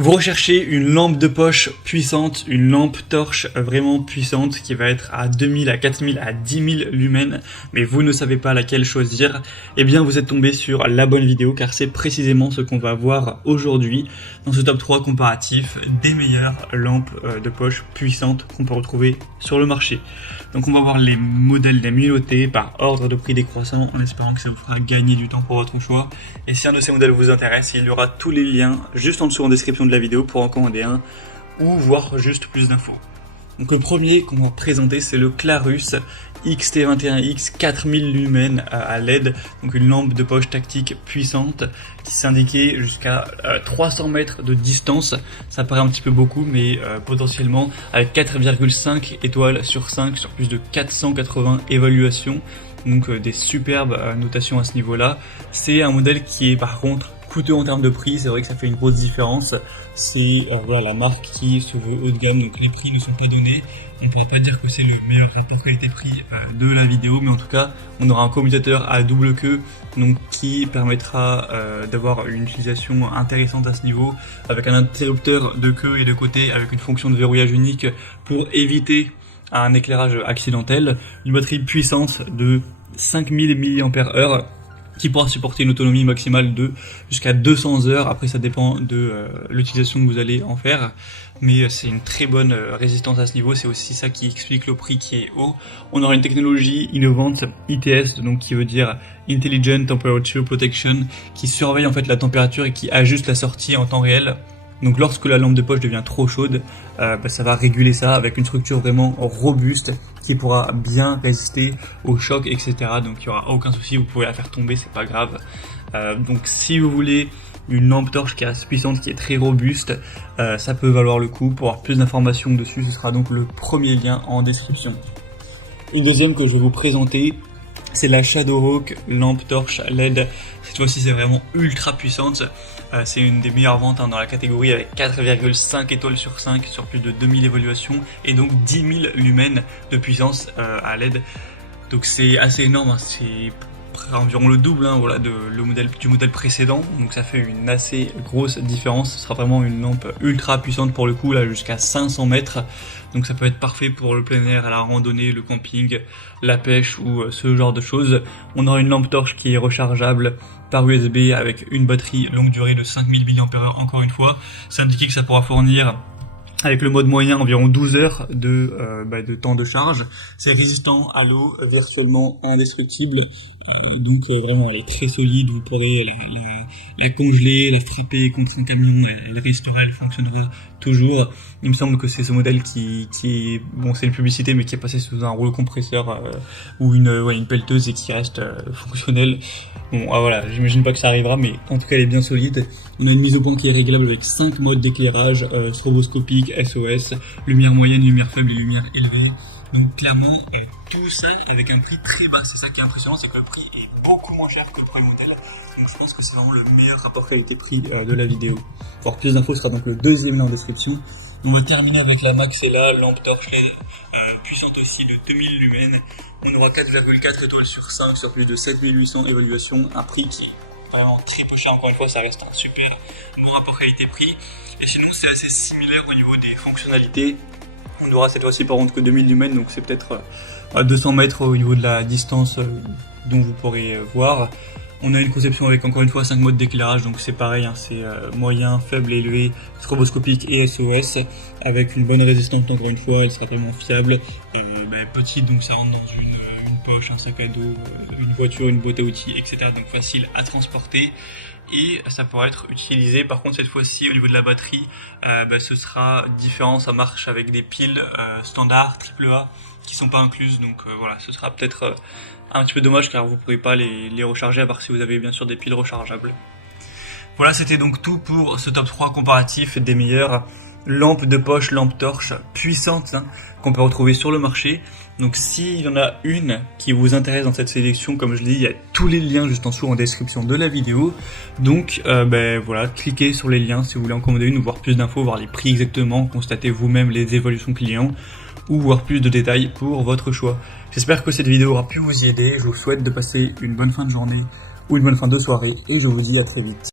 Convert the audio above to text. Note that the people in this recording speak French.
Vous recherchez une lampe de poche puissante, une lampe torche vraiment puissante qui va être à 2000, à 4000, à 10 000 lumens, mais vous ne savez pas laquelle choisir, eh bien vous êtes tombé sur la bonne vidéo car c'est précisément ce qu'on va voir aujourd'hui dans ce top 3 comparatif des meilleures lampes de poche puissantes qu'on peut retrouver sur le marché. Donc on va voir les modèles des mieux notés par ordre de prix décroissant en espérant que ça vous fera gagner du temps pour votre choix. Et si un de ces modèles vous intéresse, il y aura tous les liens juste en dessous en description de la vidéo pour en commander un ou voir juste plus d'infos. Donc le premier qu'on va présenter, c'est le Clarus XT21X 4000 lumens à LED, donc une lampe de poche tactique puissante qui s'indiquait jusqu'à 300 mètres de distance. Ça paraît un petit peu beaucoup, mais potentiellement avec 4,5 étoiles sur 5 sur plus de 480 évaluations, donc des superbes notations à ce niveau-là. C'est un modèle qui est par contre coûteux en termes de prix, c'est vrai que ça fait une grosse différence. C'est voilà, la marque qui se veut haut de gamme, donc les prix ne sont pas donnés. On ne pourra pas dire que c'est le meilleur rapport qualité-prix de la vidéo, mais en tout cas, on aura un commutateur à double queue, donc qui permettra d'avoir une utilisation intéressante à ce niveau, avec un interrupteur de queue et de côté, avec une fonction de verrouillage unique pour éviter un éclairage accidentel, une batterie puissante de 5000 mAh, qui pourra supporter une autonomie maximale de jusqu'à 200 heures. Après, ça dépend de l'utilisation que vous allez en faire, mais c'est une très bonne résistance à ce niveau. C'est aussi ça qui explique le prix qui est haut. On aura une technologie innovante ITS, donc qui veut dire Intelligent Temperature Protection, qui surveille en fait la température et qui ajuste la sortie en temps réel. Donc lorsque la lampe de poche devient trop chaude, ça va réguler ça avec une structure vraiment robuste qui pourra bien résister aux chocs, etc. Donc il n'y aura aucun souci, vous pouvez la faire tomber, c'est pas grave. Donc si vous voulez une lampe torche qui est assez puissante, qui est très robuste, ça peut valoir le coup. Pour avoir plus d'informations dessus, ce sera donc le premier lien en description. Une deuxième que je vais vous présenter, c'est la Shadowhawk lampe torche LED. Cette fois-ci, c'est vraiment ultra puissante. C'est une des meilleures ventes dans la catégorie avec 4,5 étoiles sur 5 sur plus de 2000 évaluations et donc 10 000 lumens de puissance à LED. Donc c'est assez énorme, hein. C'est environ le double voilà, du modèle précédent, donc ça fait une assez grosse différence. Ce sera vraiment une lampe ultra puissante pour le coup, là jusqu'à 500 mètres, donc ça peut être parfait pour le plein air, la randonnée, le camping, la pêche ou ce genre de choses. On aura une lampe torche qui est rechargeable par USB avec une batterie longue durée de 5000 mAh encore une fois. C'est indiqué que ça pourra fournir avec le mode moyen environ 12 heures de temps de charge. C'est résistant à l'eau, virtuellement indestructible, donc vraiment elle est très solide. Vous pourrez la congeler, la frapper contre un camion, elle restera, elle fonctionnera toujours. Il me semble que c'est ce modèle qui est, bon c'est une publicité, mais qui est passé sous un rouleau compresseur ou une pelleteuse et qui reste fonctionnel. Bon voilà, j'imagine pas que ça arrivera, mais en tout cas elle est bien solide. On a une mise au point qui est réglable avec 5 modes d'éclairage, stroboscopique, SOS, lumière moyenne, lumière faible et lumière élevée. Donc clairement, tout ça avec un prix très bas. C'est ça qui est impressionnant, c'est que le prix est beaucoup moins cher que le premier modèle. Donc je pense que c'est vraiment le meilleur rapport qualité-prix de la vidéo. Pour plus d'infos, ce sera donc le deuxième lien en description. On va terminer avec la Maxella lampe torche LED, puissante aussi de 2000 lumens. On aura 4,4 étoiles sur 5 sur plus de 7800 évaluations. Un prix qui est vraiment très peu cher, encore une fois, ça reste un super bon rapport qualité-prix. Et sinon, c'est assez similaire au niveau des fonctionnalités. On aura cette fois-ci par contre que 2000 lumens, donc c'est peut-être à 200 mètres au niveau de la distance dont vous pourrez voir. On a une conception avec encore une fois 5 modes d'éclairage, donc c'est pareil, hein, c'est moyen, faible, élevé, stroboscopique et SOS, avec une bonne résistance encore une fois, elle sera vraiment fiable, petite, donc ça rentre dans une poche, un sac à dos, une voiture, une boîte à outils, etc. Donc facile à transporter. Et ça pourra être utilisé, par contre cette fois-ci au niveau de la batterie, ce sera différent, ça marche avec des piles standard AAA qui sont pas incluses, donc voilà, ce sera peut-être un petit peu dommage car vous ne pourrez pas les recharger à part si vous avez bien sûr des piles rechargeables. Voilà, c'était donc tout pour ce top 3 comparatif des meilleures lampes de poche, lampes torches puissantes qu'on peut retrouver sur le marché. Donc s'il y en a une qui vous intéresse dans cette sélection, comme je l'ai dit, il y a tous les liens juste en dessous en description de la vidéo. Donc voilà, cliquez sur les liens si vous voulez en commander une ou voir plus d'infos, voir les prix exactement, constater vous-même les évaluations clients ou voir plus de détails pour votre choix. J'espère que cette vidéo aura pu vous y aider. Je vous souhaite de passer une bonne fin de journée ou une bonne fin de soirée et je vous dis à très vite.